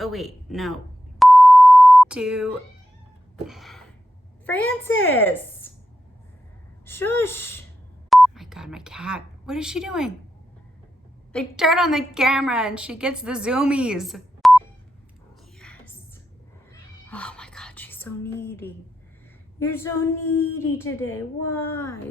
Oh wait, no. To Francis. Shush. Oh my God, my cat. What is she doing? They turn on the camera and she gets the zoomies. Yes. Oh my God, she's so needy. You're so needy today. Why?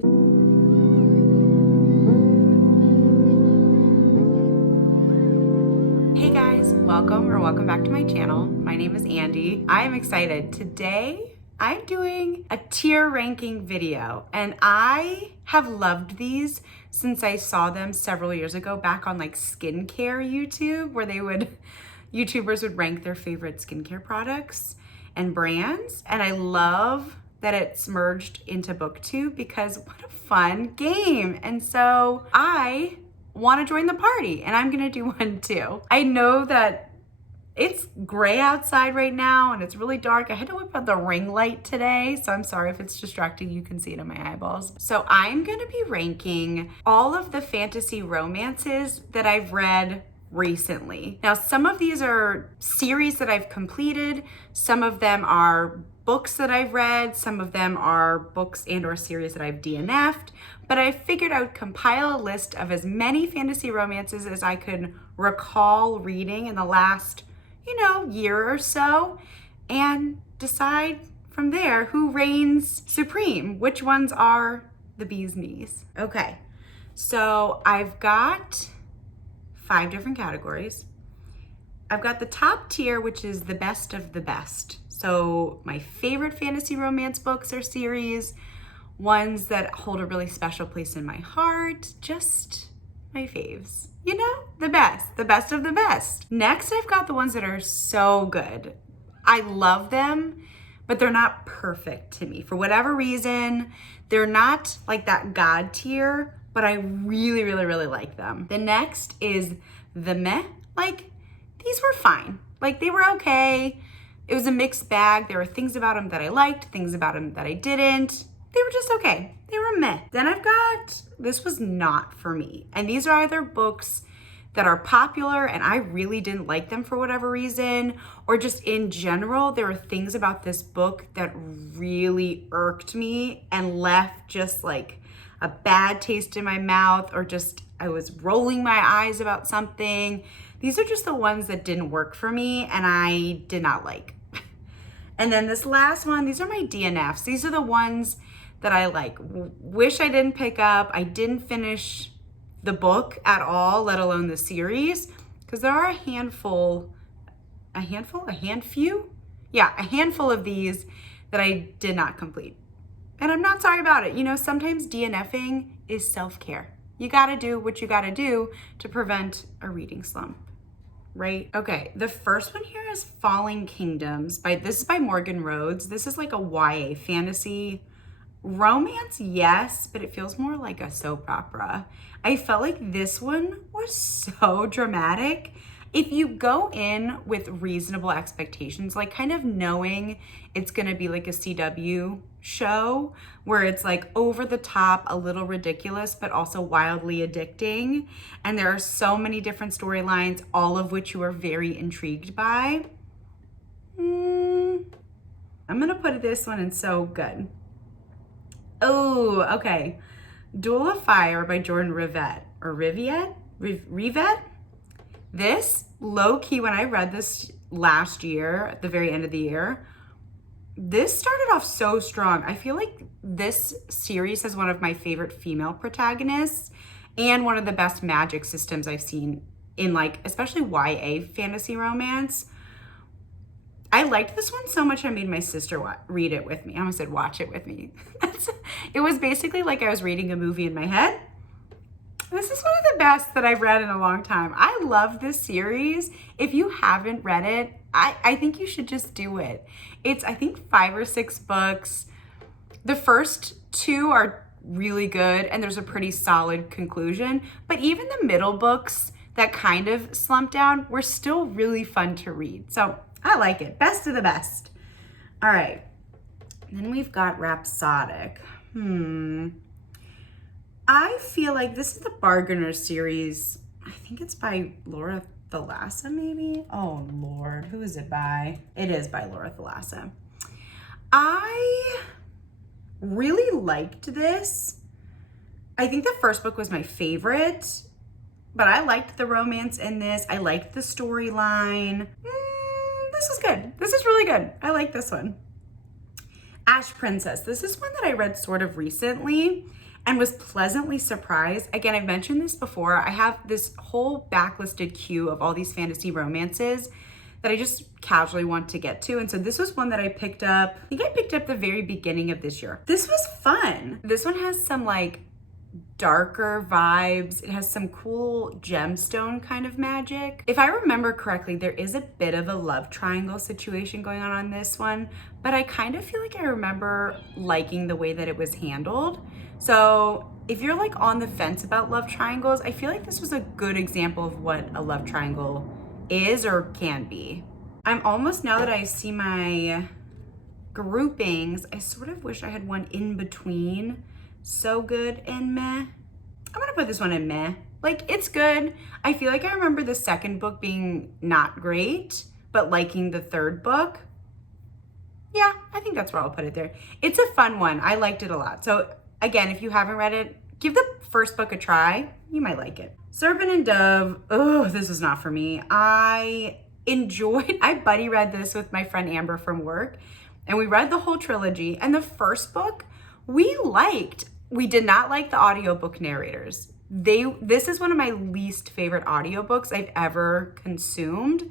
Hey guys, welcome back to my channel. My name is Andy. I am excited. Today, I'm doing a tier ranking video, and I have loved these since I saw them several years ago back on like skincare YouTube, where YouTubers would rank their favorite skincare products and brands. And I love that it's merged into BookTube because what a fun game. And so I want to join the party, and I'm gonna do one too. I know that it's gray outside right now and it's really dark. I had to whip out the ring light today, so I'm sorry if it's distracting. You can see it in my eyeballs. So I'm gonna be ranking all of the fantasy romances that I've read recently. Now, some of these are series that I've completed. Some of them are books that I've read. Some of them are books and or series that I've DNF'd. But I figured I would compile a list of as many fantasy romances as I could recall reading in the last, year or so, and decide from there who reigns supreme, which ones are the bee's knees. Okay, so I've got 5 different categories. I've got the top tier, which is the best of the best. So my favorite fantasy romance books or series, ones that hold a really special place in my heart, just my faves. The best of the best. Next, I've got the ones that are so good. I love them, but they're not perfect to me. For whatever reason, they're not like that God tier, but I really, really, really like them. The next is the meh. Like, these were fine. Like, they were okay. It was a mixed bag. There were things about them that I liked, things about them that I didn't. They were just okay. They were meh. Then I've got, this was not for me. And these are either books that are popular and I really didn't like them for whatever reason, or just in general, there were things about this book that really irked me and left just like a bad taste in my mouth, or just I was rolling my eyes about something. These are just the ones that didn't work for me and I did not like. And then this last one, these are my DNFs. These are the ones that I like wish I didn't pick up. I didn't finish the book at all, let alone the series, because there are a handful of these that I did not complete. And I'm not sorry about it. Sometimes DNFing is self-care. You gotta do what you gotta do to prevent a reading slump, right? Okay, the first one here is Falling Kingdoms. This is by Morgan Rhodes. This is like a YA fantasy romance, yes, but it feels more like a soap opera. I felt like this one was so dramatic. If you go in with reasonable expectations, like kind of knowing it's gonna be like a CW show where it's like over the top, a little ridiculous, but also wildly addicting. And there are so many different storylines, all of which you are very intrigued by. I'm gonna put this one in so good. Oh, okay. Duel of Fire by Jordan Rivett. This, low key, when I read this last year, at the very end of the year, this started off so strong. I feel like this series has one of my favorite female protagonists and one of the best magic systems I've seen in like, especially YA fantasy romance. I liked this one so much I made my sister read it with me. I almost said watch it with me. It was basically like I was reading a movie in my head. This is one of the best that I've read in a long time. I love this series. If you haven't read it, I think you should just do it. It's, I think, 5 or 6 books. The first 2 are really good and there's a pretty solid conclusion, but even the middle books that kind of slumped down were still really fun to read. So I like it. Best of the best. All right. Then we've got Rhapsodic. I feel like this is the Bargainer series. I think it's by Laura Thalassa, maybe? Oh, Lord. Who is it by? It is by Laura Thalassa. I really liked this. I think the first book was my favorite, but I liked the romance in this. I liked the storyline. This is good. This is really good. I like this one. Ash Princess. This is one that I read sort of recently and was pleasantly surprised. Again, I've mentioned this before. I have this whole backlisted queue of all these fantasy romances that I just casually want to get to. And so this was one that I picked up. I think I picked up the very beginning of this year. This was fun. This one has some like darker vibes. It has some cool gemstone kind of magic. If I remember correctly, there is a bit of a love triangle situation going on this one, but I kind of feel like I remember liking the way that it was handled. So if you're like on the fence about love triangles, I feel like this was a good example of what a love triangle is or can be. I'm almost, now that I see my groupings, I sort of wish I had one in between so good and meh. I'm gonna put this one in meh. Like, it's good. I feel like I remember the second book being not great, but liking the third book. Yeah, I think that's where I'll put it there. It's a fun one. I liked it a lot. So again, if you haven't read it, give the first book a try. You might like it. Serpent and Dove. Oh, this is not for me. I buddy read this with my friend Amber from work, and we read the whole trilogy. And the first book we liked. We did not like the audiobook narrators. This is one of my least favorite audiobooks I've ever consumed.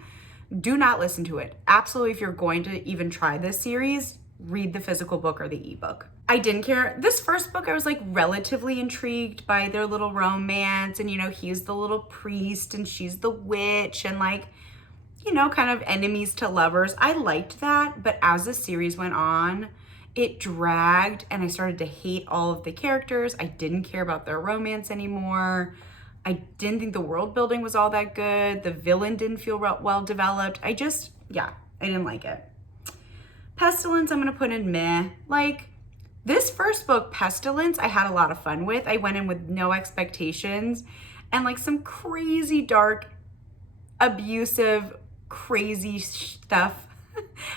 Do not listen to it. Absolutely, if you're going to even try this series, read the physical book or the ebook. I didn't care. This first book, I was like relatively intrigued by their little romance, and he's the little priest and she's the witch, and like, kind of enemies to lovers. I liked that, but as the series went on, it dragged and I started to hate all of the characters. I didn't care about their romance anymore. I didn't think the world building was all that good. The villain didn't feel well developed. I didn't like it. Pestilence, I'm gonna put in meh. Like, this first book, Pestilence, I had a lot of fun with. I went in with no expectations, and like some crazy dark, abusive, crazy stuff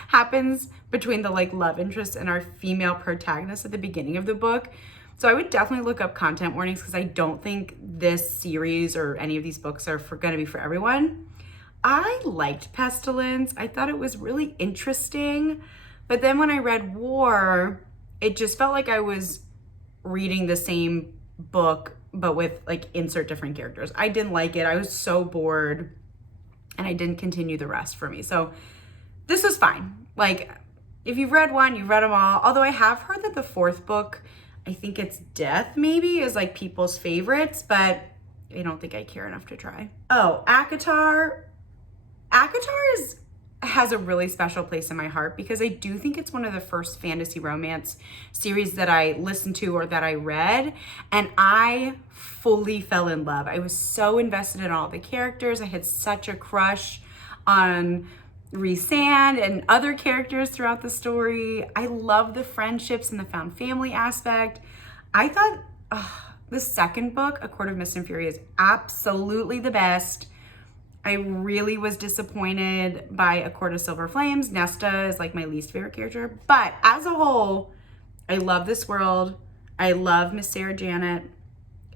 happens between the like love interest and our female protagonist at the beginning of the book. So I would definitely look up content warnings, because I don't think this series or any of these books are gonna be for everyone. I liked Pestilence. I thought it was really interesting. But then when I read War, it just felt like I was reading the same book, but with like insert different characters. I didn't like it. I was so bored, and I didn't continue the rest for me. So this was fine. Like, if you've read one, you've read them all. Although I have heard that the fourth book, I think it's Death maybe, is like people's favorites, but I don't think I care enough to try. Oh, ACOTAR. ACOTAR has a really special place in my heart, because I do think it's one of the first fantasy romance series that I listened to or that I read, and I fully fell in love. I was so invested in all the characters. I had such a crush on Rhysand and other characters throughout the story. I love the friendships and the found family aspect. I thought the second book, A Court of Mist and Fury, is absolutely the best. I really was disappointed by A Court of Silver Flames. Nesta is like my least favorite character, but as a whole, I love this world. I love Miss Sarah Janet,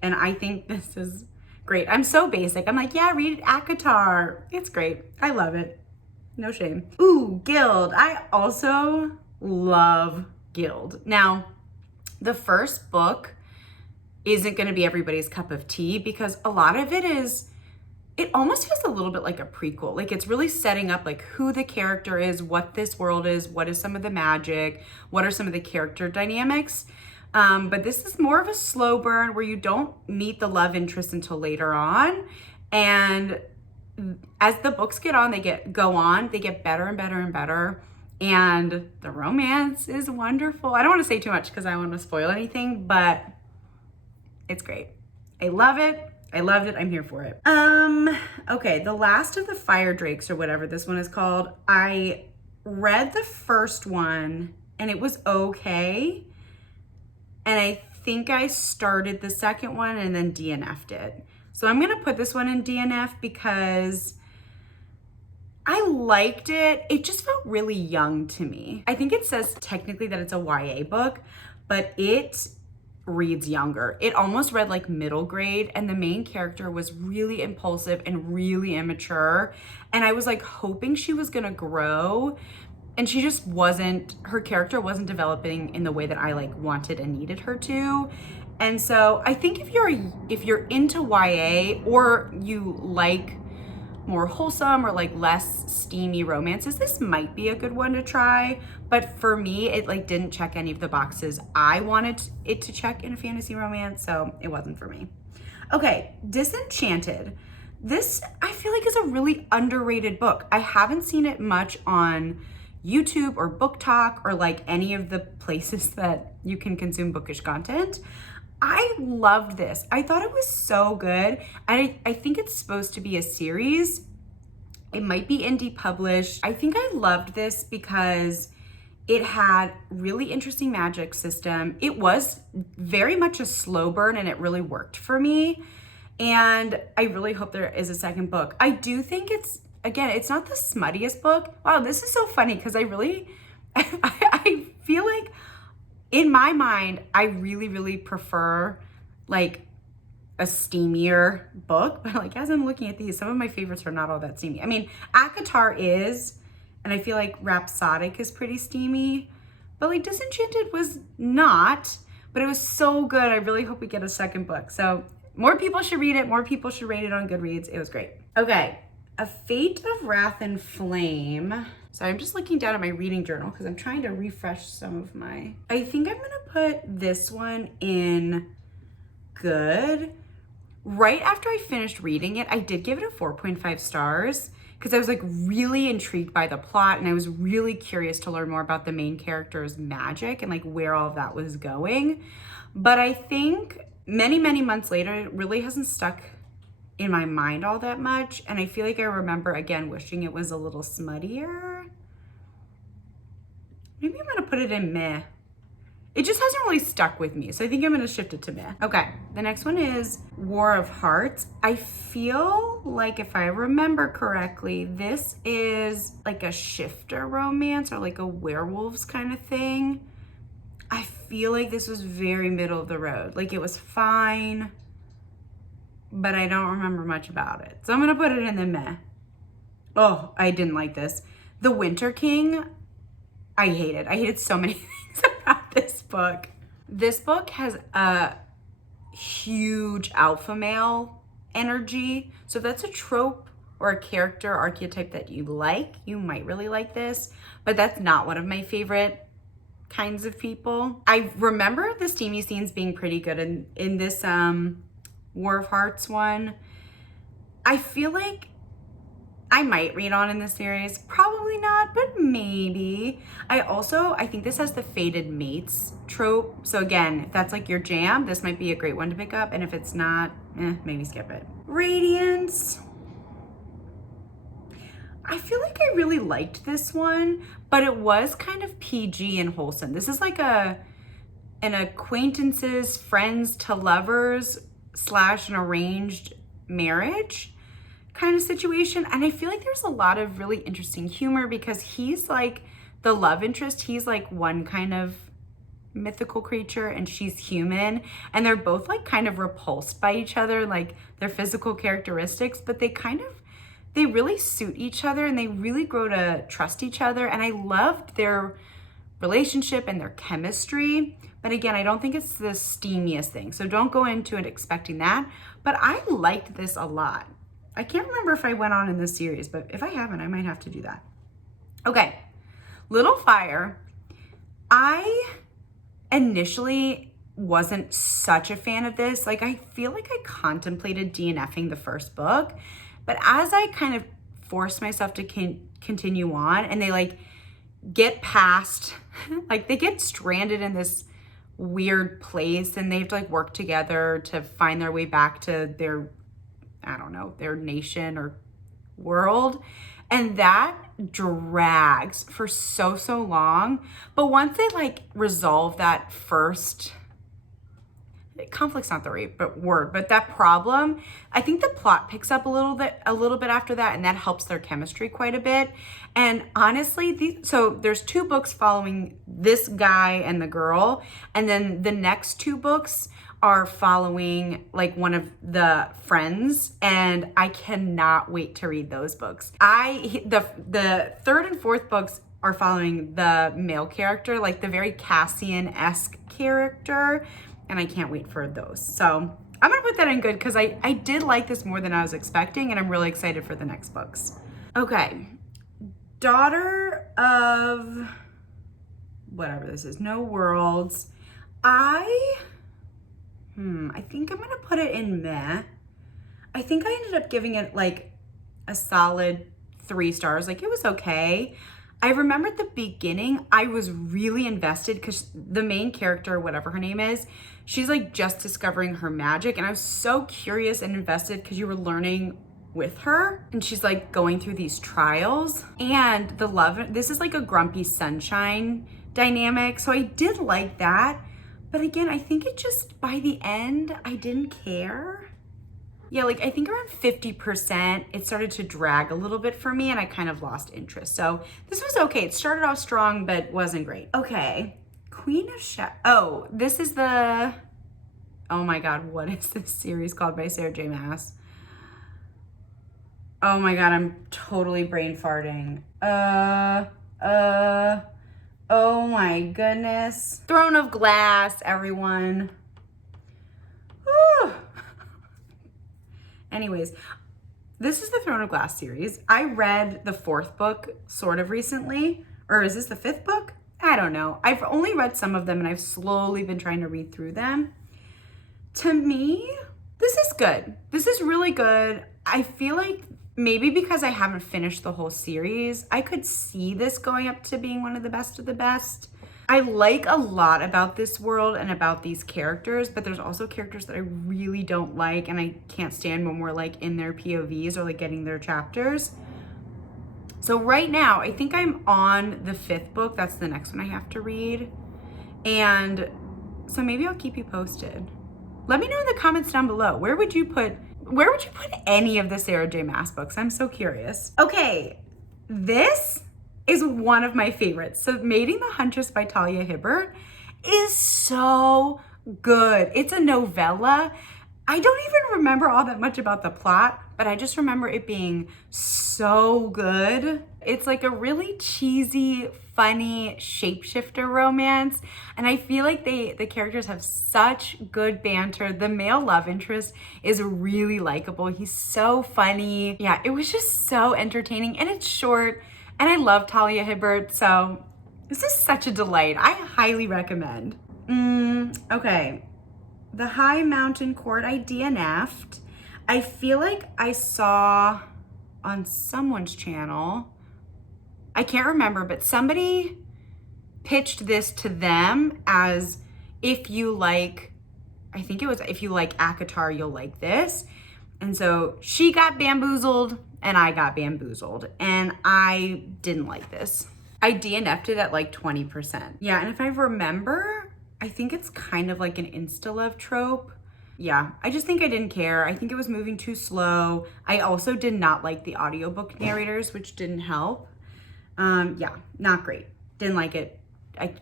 and I think this is great. I'm so basic. I'm like, yeah, read ACOTAR. It's great. I love it. No shame. Ooh, Gild. I also love Gild. Now, the first book isn't going to be everybody's cup of tea, because a lot of it almost feels a little bit like a prequel. Like, it's really setting up like who the character is, what this world is, what is some of the magic, what are some of the character dynamics. But this is more of a slow burn where you don't meet the love interest until later on. And as the books go on, they get better and better and better. And the romance is wonderful. I don't want to say too much because I don't want to spoil anything, but it's great. I love it. I loved it. I'm here for it. Okay, The Last of the Fire Drakes, or whatever this one is called. I read the first one and it was okay. And I think I started the second one and then DNF'd it. So I'm gonna put this one in DNF because liked it. It just felt really young to me. I think it says technically that it's a YA book, but it reads younger. It almost read like middle grade, and the main character was really impulsive and really immature. And I was like hoping she was gonna grow, and she just wasn't. Her character wasn't developing in the way that I like wanted and needed her to. And so I think if you're into YA, or you like more wholesome or like less steamy romances, this might be a good one to try. But for me, it like didn't check any of the boxes I wanted it to check in a fantasy romance, so it wasn't for me. Okay, Disenchanted. This I feel like is a really underrated book. I haven't seen it much on YouTube or Book Talk or like any of the places that you can consume bookish content. I loved this. I thought it was so good. I think it's supposed to be a series. It might be indie published. I think I loved this because it had really interesting magic system. It was very much a slow burn, and it really worked for me. And I really hope there is a second book. I do think it's not the smuttiest book. Wow, this is so funny because I feel like in my mind, I really, really prefer like a steamier book, but like as I'm looking at these, some of my favorites are not all that steamy. I mean, ACOTAR is, and I feel like Rhapsodic is pretty steamy, but like Disenchanted was not, but it was so good. I really hope we get a second book. So more people should read it. More people should rate it on Goodreads. It was great. Okay, A Fate of Wrath and Flame. So I'm just looking down at my reading journal because I'm trying to refresh some of my, I think I'm gonna put this one in good. Right after I finished reading it, I did give it a 4.5 stars because I was like really intrigued by the plot, and I was really curious to learn more about the main character's magic and like where all of that was going. But I think many, many months later, it really hasn't stuck in my mind all that much. And I feel like I remember again wishing it was a little smuttier. Maybe I'm gonna put it in meh. It just hasn't really stuck with me, so I think I'm gonna shift it to meh. Okay, the next one is War of Hearts. I feel like if I remember correctly, this is like a shifter romance or like a werewolves kind of thing. I feel like this was very middle of the road. Like it was fine, but I don't remember much about it. So I'm gonna put it in the meh. Oh, I didn't like this. The Winter King, I hated so many things about this book. This book has a huge alpha male energy. So if that's a trope or a character archetype that you like, you might really like this, but that's not one of my favorite kinds of people. I remember the steamy scenes being pretty good in this War of Hearts one. I feel like I might read on in this series, probably not, but maybe. I think this has the fated mates trope. So again, if that's like your jam, this might be a great one to pick up. And if it's not, maybe skip it. Radiance. I feel like I really liked this one, but it was kind of PG and wholesome. This is like an acquaintances, friends to lovers / an arranged marriage kind of situation. And I feel like there's a lot of really interesting humor because he's like the love interest. He's like one kind of mythical creature and she's human, and they're both like kind of repulsed by each other, like their physical characteristics, but they really suit each other and they really grow to trust each other. And I loved their relationship and their chemistry. But again, I don't think it's the steamiest thing, so don't go into it expecting that. But I liked this a lot. I can't remember if I went on in this series, but if I haven't, I might have to do that. Okay, Little Fire. I initially wasn't such a fan of this. Like, I feel like I contemplated DNFing the first book, but as I kind of forced myself to continue on, and they like get past, like they get stranded in this weird place and they have to like work together to find their way back to their, I don't know, their nation or world. And that drags for so long. But once they like resolve that first, conflict's not the right word, but that problem, I think the plot picks up a little bit after that, and that helps their chemistry quite a bit. And honestly, so there's 2 books following this guy and the girl, and then the next 2 books are following like one of the friends, and I cannot wait to read those books. The 3rd and 4th books are following the male character, like the very Cassian-esque character, and I can't wait for those. So I'm gonna put that in good because I did like this more than I was expecting, and I'm really excited for the next books. Okay, Daughter of whatever this is, No Worlds. I think I'm gonna put it in meh. I think I ended up giving it like a solid 3 stars. Like, it was okay. I remember at the beginning, I was really invested because the main character, whatever her name is, she's like just discovering her magic. And I was so curious and invested because you were learning with her. And she's like going through these trials. And this is like a grumpy sunshine dynamic. So I did like that. But again, I think it just, by the end, I didn't care. Yeah, like I think around 50%, it started to drag a little bit for me and I kind of lost interest. So this was okay. It started off strong, but wasn't great. Okay, Queen of oh, this is oh my God, what is this series called by Sarah J Maas? Oh my God, I'm totally brain farting. Oh my goodness. Throne of Glass, everyone. Whew. Anyways, this is the Throne of Glass series. I read the 4th book sort of recently, or is this the 5th book? I don't know. I've only read some of them and I've slowly been trying to read through them. To me, this is good. This is really good. I feel like maybe because I haven't finished the whole series, I could see this going up to being one of the best of the best. I like a lot about this world and about these characters, but there's also characters that I really don't like and I can't stand when we're like in their POVs or like getting their chapters. So right now, I think I'm on the 5th book. That's the next one I have to read. And so maybe I'll keep you posted. Let me know in the comments down below. Where would you put any of the Sarah J Maas books? I'm so curious. Okay, this is one of my favorites. So Mating the Huntress by Talia Hibbert is so good. It's a novella. I don't even remember all that much about the plot, but I just remember it being so good. It's like a really cheesy, funny shapeshifter romance. And I feel like the characters have such good banter. The male love interest is really likable. He's so funny. Yeah, it was just so entertaining and it's short. And I love Talia Hibbert, so this is such a delight. I highly recommend. Okay, The High Mountain Court I DNF'd. I feel like I saw on someone's channel, I can't remember, but somebody pitched this to them as if you like, I think it was if you like ACOTAR, you'll like this. And so she got bamboozled and I got bamboozled and I didn't like this. I DNF'd it at like 20%. Yeah, and if I remember, I think it's kind of like an insta-love trope. Yeah, I just think I didn't care. I think it was moving too slow. I also did not like the audiobook narrators, which didn't help. Yeah, not great. Didn't like it.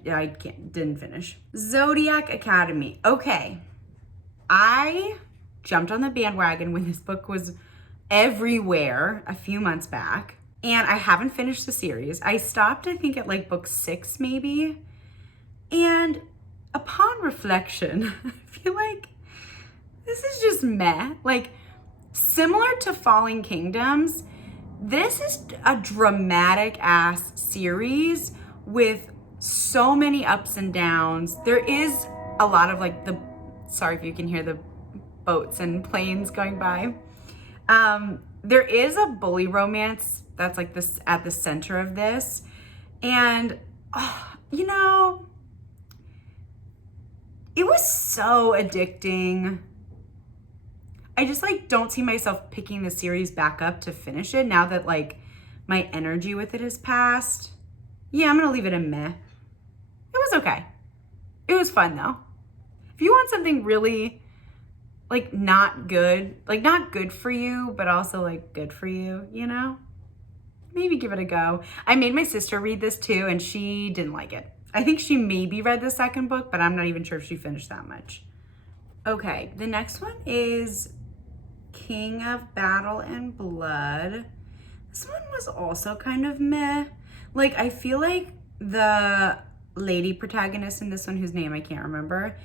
Didn't finish. Zodiac Academy. Okay, I jumped on the bandwagon when this book was everywhere a few months back, and I haven't finished the series. I stopped, I think, at like book 6 maybe, and upon reflection, I feel like this is just meh. Like, similar to Falling Kingdoms, this is a dramatic ass series with so many ups and downs. There is a lot of like sorry if you can hear the boats and planes going by. There is a bully romance that's like this at the center of this. And, you know, it was so addicting. I just like don't see myself picking the series back up to finish it now that like my energy with it has passed. Yeah, I'm gonna leave it a meh. It was okay. It was fun though. If you want something really like not good for you, but also like good for you, you know? Maybe give it a go. I made my sister read this too, and she didn't like it. I think she maybe read the second book, but I'm not even sure if she finished that much. Okay, the next one is King of Battle and Blood. This one was also kind of meh. Like, I feel like the lady protagonist in this one, whose name I can't remember,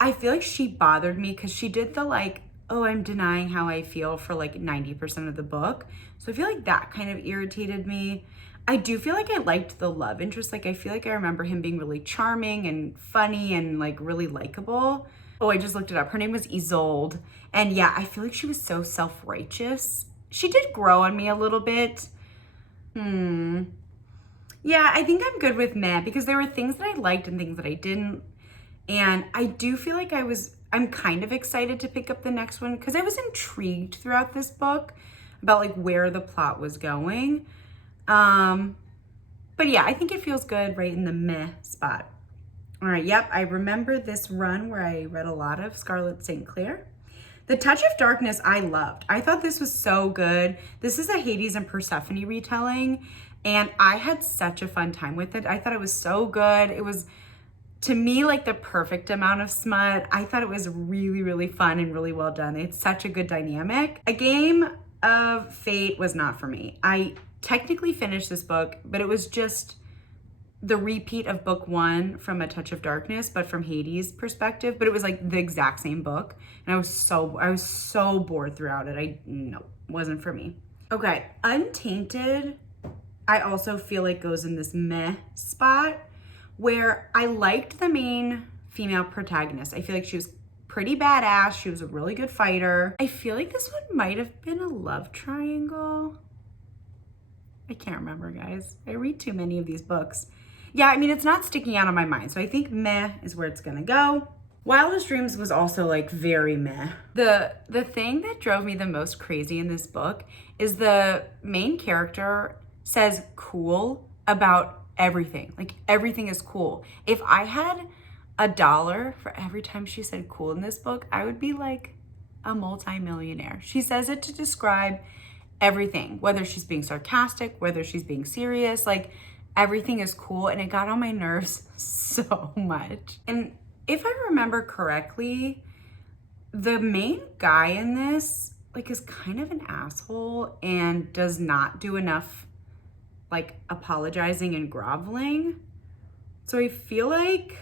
I feel like she bothered me because she did the like, oh, I'm denying how I feel for like 90% of the book. So I feel like that kind of irritated me. I do feel like I liked the love interest. Like, I feel like I remember him being really charming and funny and like really likable. Oh, I just looked it up. Her name was Isolde. And yeah, I feel like she was so self-righteous. She did grow on me a little bit. Yeah, I think I'm good with meh because there were things that I liked and things that I didn't. And I do feel like I'm kind of excited to pick up the next one because I was intrigued throughout this book about like where the plot was going. But yeah, I think it feels good right in the meh spot. All right, yep, I remember this run where I read a lot of Scarlett St. Clair. The Touch of Darkness I loved. I thought this was so good. This is a Hades and Persephone retelling, and I had such a fun time with it. I thought it was so good. It was, to me, like the perfect amount of smut. I thought it was really, really fun and really well done. It's such a good dynamic. A Game of Fate was not for me. I technically finished this book, but it was just the repeat of book one from A Touch of Darkness, but from Hades' perspective. But it was like the exact same book, and I was so bored throughout it. No, wasn't for me. Okay, Untainted, I also feel like goes in this meh spot where I liked the main female protagonist. I feel like she was pretty badass. She was a really good fighter. I feel like this one might have been a love triangle. I can't remember, guys. I read too many of these books. Yeah, I mean, it's not sticking out on my mind. So I think meh is where it's gonna go. Wildest Dreams was also like very meh. The thing that drove me the most crazy in this book is the main character says cool about everything. Like, everything is cool. If I had $1 for every time she said cool in this book, I would be like a multi-millionaire. She says it to describe everything, whether she's being sarcastic, whether she's being serious, like everything is cool, and it got on my nerves so much. And if I remember correctly, the main guy in this like is kind of an asshole and does not do enough like apologizing and groveling. So I feel like,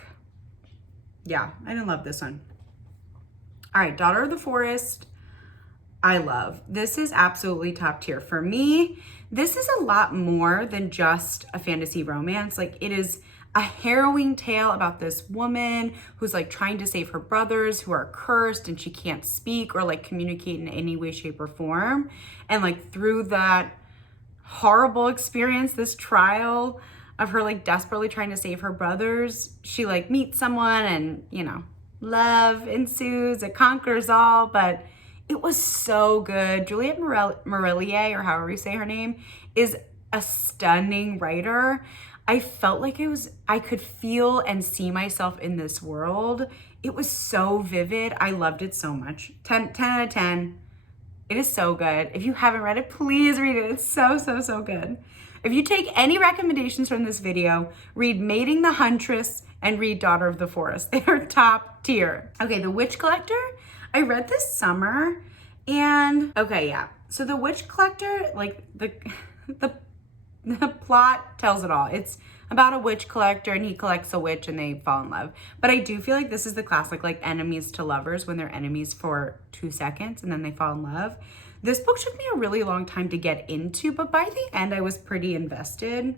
yeah, I didn't love this one. All right, Daughter of the Forest, I love. This is absolutely top tier. For me, this is a lot more than just a fantasy romance. Like, it is a harrowing tale about this woman who's like trying to save her brothers who are cursed and she can't speak or like communicate in any way, shape, or form. And like through that horrible experience, this trial of her like desperately trying to save her brothers, she like meets someone and, you know, love ensues, it conquers all. But it was so good. Juliette Marillier, or however you say her name, is a stunning writer. I felt like I could feel and see myself in this world. It was so vivid. I loved it so much. 10 out of 10. It is so good. If you haven't read it, please read it. It's so good. If you take any recommendations from this video, read Mating the Huntress and read Daughter of the Forest. They are top tier. Okay, The Witch Collector, I read this summer, and okay, yeah. So The Witch Collector, like the plot tells it all. It's about a witch collector and he collects a witch and they fall in love. But I do feel like this is the classic like enemies to lovers, when they're enemies for 2 seconds and then they fall in love. This book took me a really long time to get into, but by the end I was pretty invested.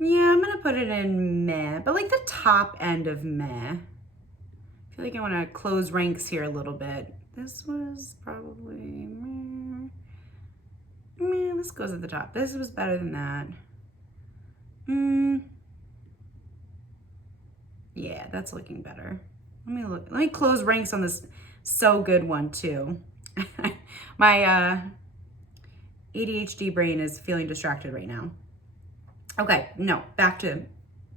Yeah, I'm gonna put it in meh, but like the top end of meh. I feel like I wanna close ranks here a little bit. This was probably meh. This goes at the top. This was better than that. Yeah, that's looking better. Let me close ranks on this so good one too. My ADHD brain is feeling distracted right now. Okay, no, back to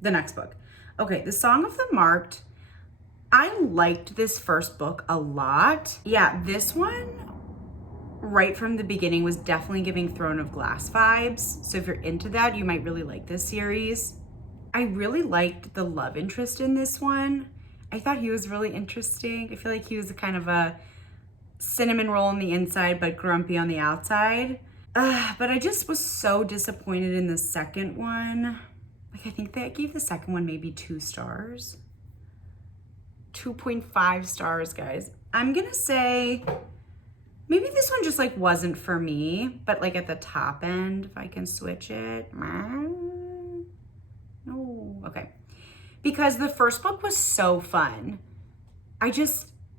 the next book. Okay, The Song of the Marked. I liked this first book a lot. Yeah, this one right from the beginning was definitely giving Throne of Glass vibes. So if you're into that, you might really like this series. I really liked the love interest in this one. I thought he was really interesting. I feel like he was kind of a cinnamon roll on the inside, but grumpy on the outside. But I just was so disappointed in the second one. Like, I think they gave the second one maybe 2 stars. 2.5 stars, guys. I'm gonna say maybe this one just like wasn't for me, but like at the top end, if I can switch it. No, okay. Because the first book was so fun.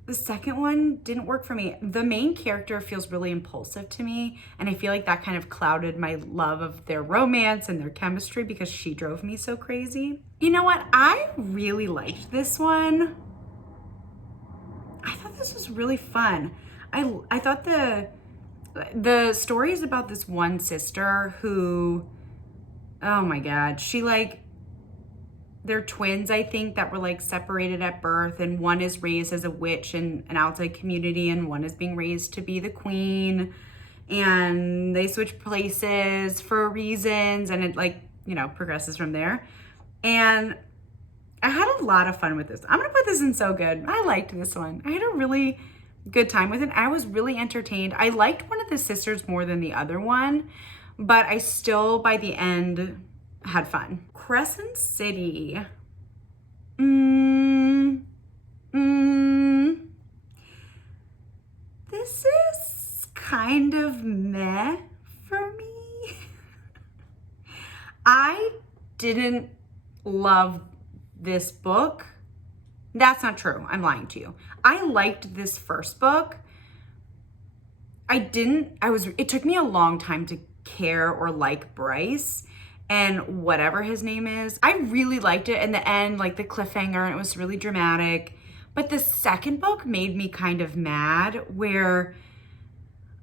The second one didn't work for me. The main character feels really impulsive to me, and I feel like that kind of clouded my love of their romance and their chemistry because she drove me so crazy. You know what? I really liked this one. I thought this was really fun. I thought the story is about this one sister who, oh my God, they're twins, I think, that were like separated at birth, and one is raised as a witch in an outside community and one is being raised to be the queen, and they switch places for reasons, and it like, you know, progresses from there. And I had a lot of fun with this. I'm gonna put this in so good. I liked this one. I had a really good time with it. I was really entertained. I liked one of the sisters more than the other one, but I still, by the end, had fun. Crescent City. This is kind of meh for me. I didn't love this book. That's not true. I'm lying to you. I liked this first book. It took me a long time to care or like Bryce and whatever his name is. I really liked it in the end, like the cliffhanger, and it was really dramatic. But the second book made me kind of mad, where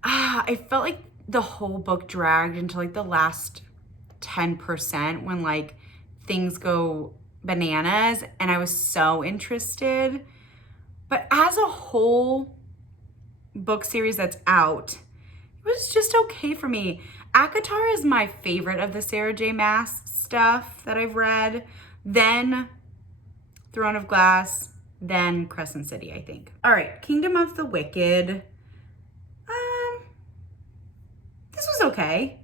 I felt like the whole book dragged into like the last 10% when like things go bananas, and I was so interested. But as a whole book series that's out, it was just okay for me. ACOTAR is my favorite of the Sarah J. Maas stuff that I've read, then Throne of Glass, then Crescent City, I think. All right, Kingdom of the Wicked. This was okay.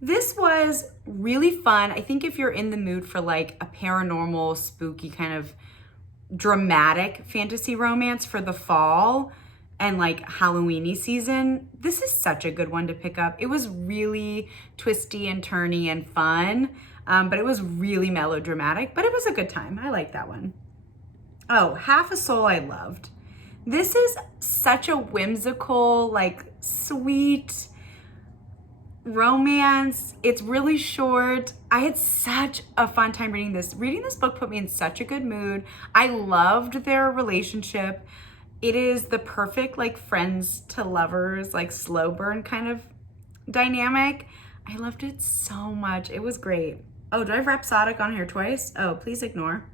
This was really fun. I think if you're in the mood for like a paranormal, spooky kind of dramatic fantasy romance for the fall and like Halloweeny season, this is such a good one to pick up. It was really twisty and turny and fun, but it was really melodramatic, but it was a good time. I like that one. Oh, Half a Soul I loved. This is such a whimsical, like sweet romance. It's really short. I had such a fun time reading this. Reading this book put me in such a good mood. I loved their relationship. It is the perfect like friends to lovers, like slow burn kind of dynamic. I loved it so much. It was great. Oh, do I have Rhapsodic on here twice? Oh, please ignore.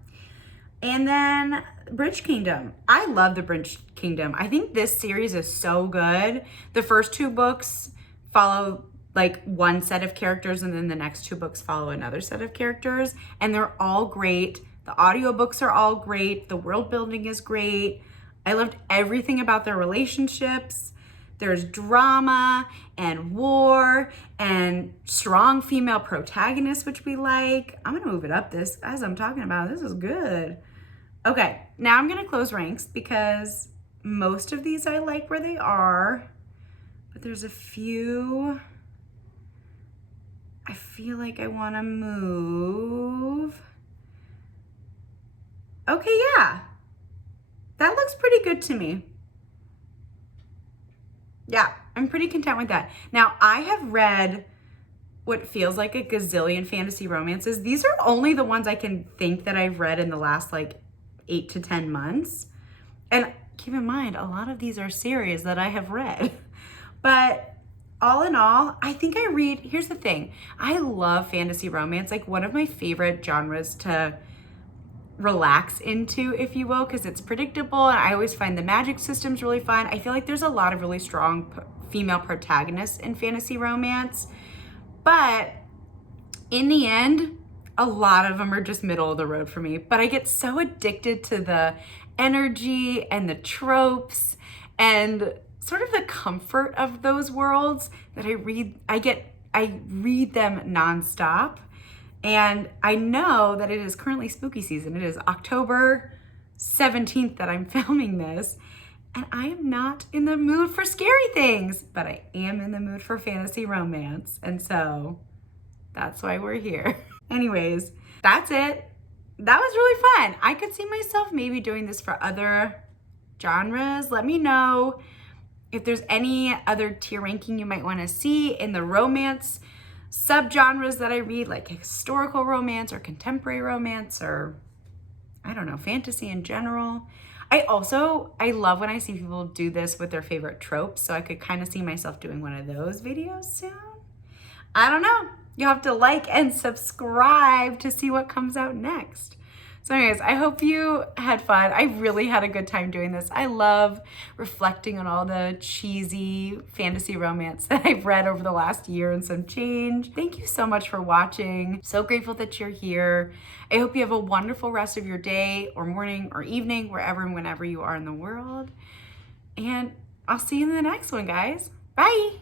And then Bridge Kingdom. I love the Bridge Kingdom. I think this series is so good. The first 2 books follow like one set of characters, and then the next 2 books follow another set of characters, and they're all great. The audiobooks are all great. The world building is great. I loved everything about their relationships. There's drama and war and strong female protagonists, which we like. I'm gonna move it up this as I'm talking about. This is good. Okay, now I'm gonna close ranks because most of these I like where they are, but there's a few I feel like I wanna move. Okay, yeah. That looks pretty good to me. Yeah, I'm pretty content with that. Now, I have read what feels like a gazillion fantasy romances. These are only the ones I can think that I've read in the last like 8 to 10 months. And keep in mind, a lot of these are series that I have read. But all in all, I think here's the thing. I love fantasy romance. Like one of my favorite genres to relax into, if you will, because it's predictable, and I always find the magic systems really fun. I feel like there's a lot of really strong female protagonists in fantasy romance, but in the end, a lot of them are just middle of the road for me. But I get so addicted to the energy and the tropes and sort of the comfort of those worlds that I read them nonstop. And I know that it is currently spooky season. It is October 17th that I'm filming this, and I am not in the mood for scary things, but I am in the mood for fantasy romance. And so that's why we're here. Anyways, that's it. That was really fun. I could see myself maybe doing this for other genres. Let me know if there's any other tier ranking you might want to see in the romance subgenres that I read, like historical romance or contemporary romance, or I don't know, fantasy in general. I love when I see people do this with their favorite tropes, so I could kind of see myself doing one of those videos soon. I don't know. You'll have to like and subscribe to see what comes out next. So anyways, I hope you had fun. I really had a good time doing this. I love reflecting on all the cheesy fantasy romance that I've read over the last year and some change. Thank you so much for watching. So grateful that you're here. I hope you have a wonderful rest of your day or morning or evening, wherever and whenever you are in the world. And I'll see you in the next one, guys. Bye.